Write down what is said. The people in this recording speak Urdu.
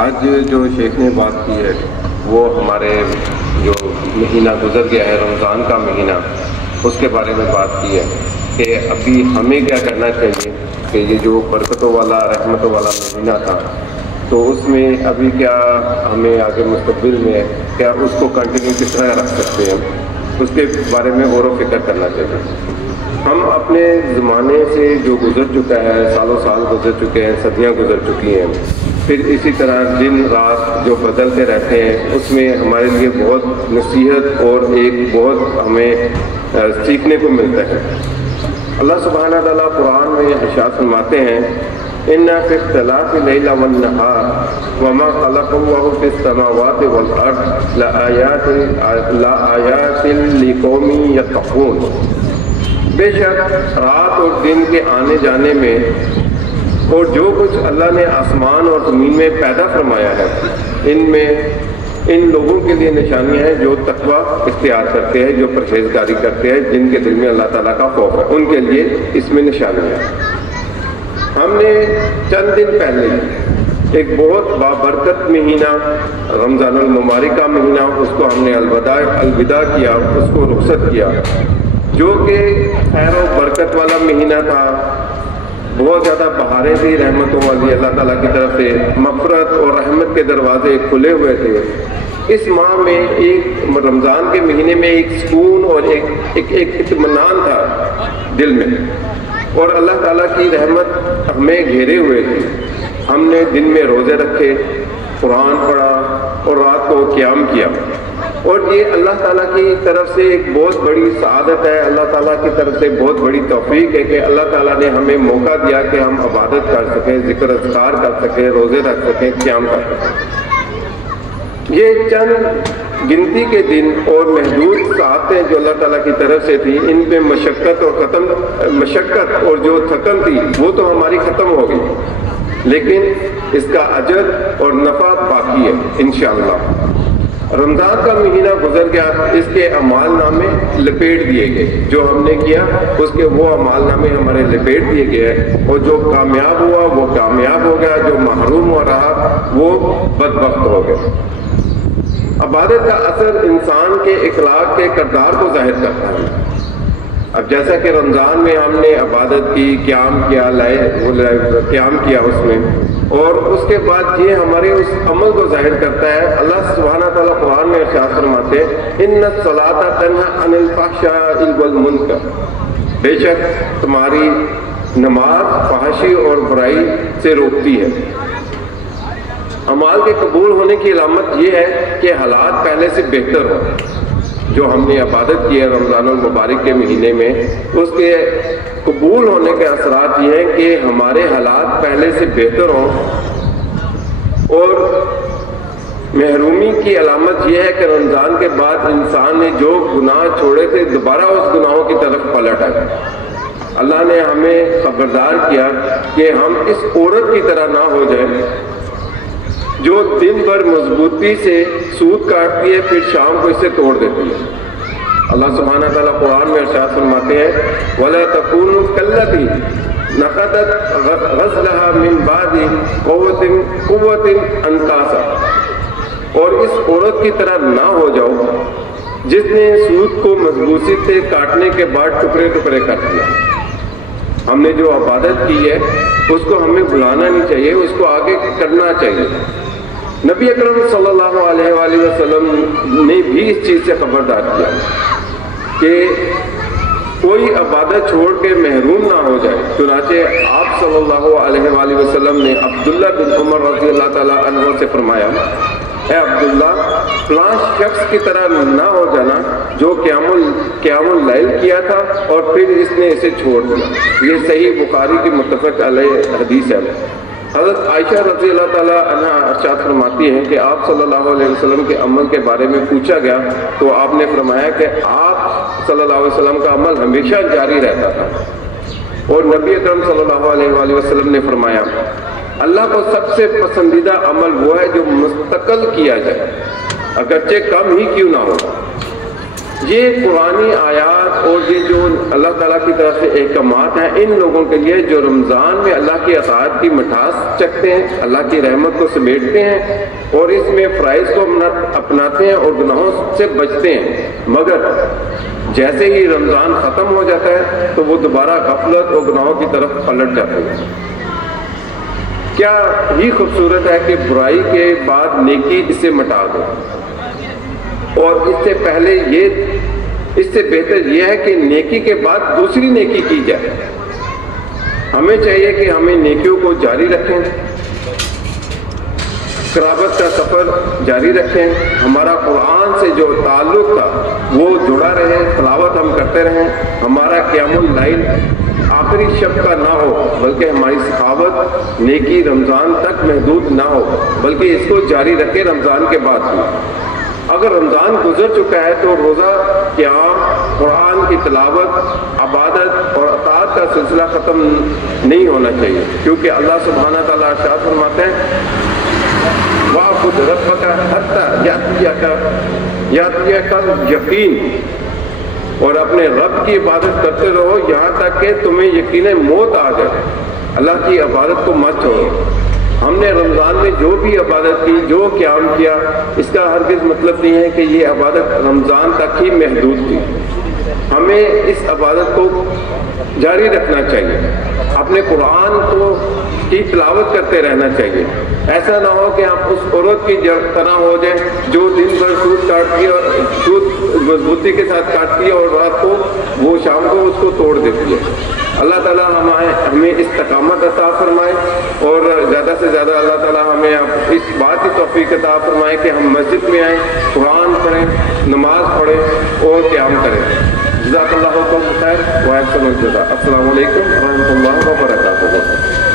آج جو شیخ نے بات کی ہے وہ ہمارے جو مہینہ گزر گیا ہے رمضان کا مہینہ، اس کے بارے میں بات کی ہے کہ ابھی ہمیں کیا کرنا چاہیے کہ یہ جو برکتوں والا رحمتوں والا مہینہ تھا تو اس میں ابھی کیا ہمیں آگے مستقبل میں کیا اس کو کنٹینیو کس طرح رکھ سکتے ہیں، اس کے بارے میں غور و فکر کرنا چاہیے۔ ہم اپنے زمانے سے جو گزر چکا ہے، سالوں سال گزر چکے ہیں، صدیاں گزر چکی ہیں، پھر اسی طرح دن رات جو بدلتے رہتے ہیں، اس میں ہمارے لیے بہت نصیحت اور ایک بہت ہمیں سیکھنے کو ملتا ہے۔ اللہ سبحانہ تعالیٰ قرآن میں ارشاد فرماتے ہیں اِنَّ فِي اخْتِلَافِ اللَّيْلِ وَالنَّهَارِ وَمَا خَلَقَ اللَّهُ فِي السَّمَاوَاتِ وَالْأَرْضِ لَآيَاتٍ لِقَوْمٍ يَتَّقُونَ، بے شک رات اور دن کے آنے جانے میں اور جو کچھ اللہ نے آسمان اور زمین میں پیدا فرمایا ہے ان میں ان لوگوں کے لیے نشانیاں ہیں جو تقوی اختیار کرتے ہیں، جو پرہیزگاری کرتے ہیں، جن کے دل میں اللہ تعالیٰ کا خوف ہے، ان کے لیے اس میں نشانیاں ہیں۔ ہم نے چند دن پہلے ایک بہت بابرکت مہینہ رمضان المبارک کا مہینہ، اس کو ہم نے الوداع کیا، اس کو رخصت کیا، جو کہ خیر و برکت والا مہینہ تھا، بہت زیادہ بہاریں تھی رحمتوں والی، اللہ تعالیٰ کی طرف سے مغفرت اور رحمت کے دروازے کھلے ہوئے تھے۔ اس ماہ میں ایک رمضان کے مہینے میں ایک سکون اور ایک اطمینان تھا دل میں، اور اللہ تعالیٰ کی رحمت ہمیں گھیرے ہوئے تھی۔ ہم نے دن میں روزے رکھے، قرآن پڑھا اور رات کو قیام کیا، اور یہ اللہ تعالیٰ کی طرف سے ایک بہت بڑی سعادت ہے، اللہ تعالیٰ کی طرف سے بہت بڑی توفیق ہے کہ اللہ تعالیٰ نے ہمیں موقع دیا کہ ہم عبادت کر سکیں، ذکر اذکار کر سکیں، روزے رکھ سکیں، قیام کر سکیں۔ یہ چند گنتی کے دن اور محدود ساعتیں جو اللہ تعالیٰ کی طرف سے تھی، ان میں مشقت اور جو تھکن تھی وہ تو ہماری ختم ہو گئی، لیکن اس کا اجر اور نفع باقی ہے انشاءاللہ۔ رمضان کا مہینہ گزر گیا، اس کے اعمال نامے لپیٹ دیے گئے، جو ہم نے کیا اس کے وہ اعمال نامے ہمارے لپیٹ دیے گئے، اور جو کامیاب ہوا وہ کامیاب ہو گیا، جو محروم ہو رہا وہ بدبخت ہو گیا۔ عبادت کا اثر انسان کے اخلاق کے کردار کو ظاہر کرتا ہے۔ اب جیسا کہ رمضان میں ہم نے عبادت کی، قیام کیا، قیام کیا اس میں، اور اس کے بعد یہ ہمارے اس عمل کو ظاہر کرتا ہے۔ اللہ سبحانہ تعالیٰ قرآن میں ارشاد فرماتے ہیں اِنَّ الصَّلَاةَ تَنْهَىٰ عَنِ الْفَحْشَاءِ وَالْمُنکَرِ، بے شک تمہاری نماز فحاشی اور برائی سے روکتی ہے۔ اعمال کے قبول ہونے کی علامت یہ ہے کہ حالات پہلے سے بہتر ہو۔ جو ہم نے عبادت کی ہے رمضان المبارک کے مہینے میں، اس کے قبول ہونے کے اثرات یہ ہیں کہ ہمارے حالات پہلے سے بہتر ہوں، اور محرومی کی علامت یہ ہے کہ رمضان کے بعد انسان نے جو گناہ چھوڑے تھے دوبارہ اس گناہوں کی طرف پلٹ آئے۔ اللہ نے ہمیں خبردار کیا کہ ہم اس عورت کی طرح نہ ہو جائیں جو دن بھر مضبوطی سے سود کاٹتی ہے، پھر شام کو اسے توڑ دیتی ہے۔ اللہ سبحانہ تعالیٰ قرآن میں ارشاد فرماتے ہیں وَلَا تَكُونُوا كَالَّتِي نَقَضَتْ غَزْلَهَا مِن بَعْدِ قُوَّةٍ أَنْكَاثًا، اور اس عورت کی طرح نہ ہو جاؤ جس نے سود کو مضبوطی سے کاٹنے کے بعد ٹکڑے ٹکڑے کر دیا۔ ہم نے جو عبادت کی ہے اس کو ہمیں بھلانا نہیں چاہیے، اس کو آگے کرنا چاہیے۔ نبی اکرم صلی اللہ علیہ وآلہ وسلم نے بھی اس چیز سے خبردار کیا کہ کوئی عبادت چھوڑ کے محروم نہ ہو جائے۔ چنانچہ آپ صلی اللہ علیہ وآلہ وسلم نے عبداللہ بن عمر رضی اللہ تعالیٰ عنہ سے فرمایا اے عبداللہ، فلاں شخص کی طرح نہ ہو جانا جو قیام اللیل کیا تھا اور پھر اس نے اسے چھوڑ دیا۔ یہ صحیح بخاری کی متفق علیہ حدیث ہے۔ حضرت عائشہ رضی اللہ تعالیٰ عنہ ارشاد فرماتی ہیں کہ آپ صلی اللہ علیہ وسلم کے عمل کے بارے میں پوچھا گیا تو آپ نے فرمایا کہ آپ صلی اللہ علیہ وسلم کا عمل ہمیشہ جاری رہتا تھا، اور نبی اکرم صلی اللہ علیہ وآلہ وسلم نے فرمایا اللہ کو سب سے پسندیدہ عمل وہ ہے جو مستقل کیا جائے، اگرچہ کم ہی کیوں نہ ہو۔ یہ قرآنی آیات اور یہ جو اللہ تعالیٰ کی طرف سے احکامات ہیں ان لوگوں کے لیے جو رمضان میں اللہ کی اطاعت کی مٹھاس چکھتے ہیں، اللہ کی رحمت کو سمیٹتے ہیں اور اس میں فرائض کو اپناتے ہیں اور گناہوں سے بچتے ہیں، مگر جیسے ہی رمضان ختم ہو جاتا ہے تو وہ دوبارہ غفلت اور گناہوں کی طرف پلٹ جاتے ہیں۔ کیا ہی خوبصورت ہے کہ برائی کے بعد نیکی اسے مٹا دو، اور اس سے بہتر یہ ہے کہ نیکی کے بعد دوسری نیکی کی جائے۔ ہمیں چاہیے کہ ہمیں نیکیوں کو جاری رکھیں، قرابت کا سفر جاری رکھیں، ہمارا قرآن سے جو تعلق تھا وہ جڑا رہے، تلاوت ہم کرتے رہیں، ہمارا قیام اللیل آخری شب کا نہ ہو بلکہ ہماری سخاوت نیکی رمضان تک محدود نہ ہو بلکہ اس کو جاری رکھے رمضان کے بعد بھی۔ اگر رمضان گزر چکا ہے تو روزہ، قیام، قرآن کی تلاوت، عبادت اور اطاعت کا سلسلہ ختم نہیں ہونا چاہیے، کیونکہ اللہ سبحانہ تعالیٰ ارشاد فرماتے ہیں وَاعْبُدْ رَبَّكَ حَتَّىٰ يَأْتِيَكَ الْيَقِينُ، اور اپنے رب کی عبادت کرتے رہو یہاں تک کہ تمہیں یقین موت آ جائے۔ اللہ کی عبادت کو مت چھوڑو۔ ہم نے رمضان میں جو بھی عبادت کی، جو قیام کیا، اس کا ہرگز مطلب نہیں ہے کہ یہ عبادت رمضان تک ہی محدود تھی۔ ہمیں اس عبادت کو جاری رکھنا چاہیے، اپنے قرآن کی تلاوت کرتے رہنا چاہیے۔ ایسا نہ ہو کہ ہم اس عورت کی طرح ہو جائیں جو دن بھر سود کاٹتی ہے اور سود مضبوطی کے ساتھ کاٹتی ہے اور رات کو وہ شام کو اس کو توڑ دیتی ہے۔ اللہ تعالیٰ ہمیں استقامت عطا فرمائے، اور زیادہ سے زیادہ اللہ تعالیٰ ہمیں اس بات کی توفیق عطا فرمائے کہ ہم مسجد میں آئیں، قرآن پڑھیں، نماز پڑھیں اور قیام کریں۔ جزاک اللہ خیر و احسن الجزاء۔ السلام علیکم ورحمۃ اللہ وبرکاتہ۔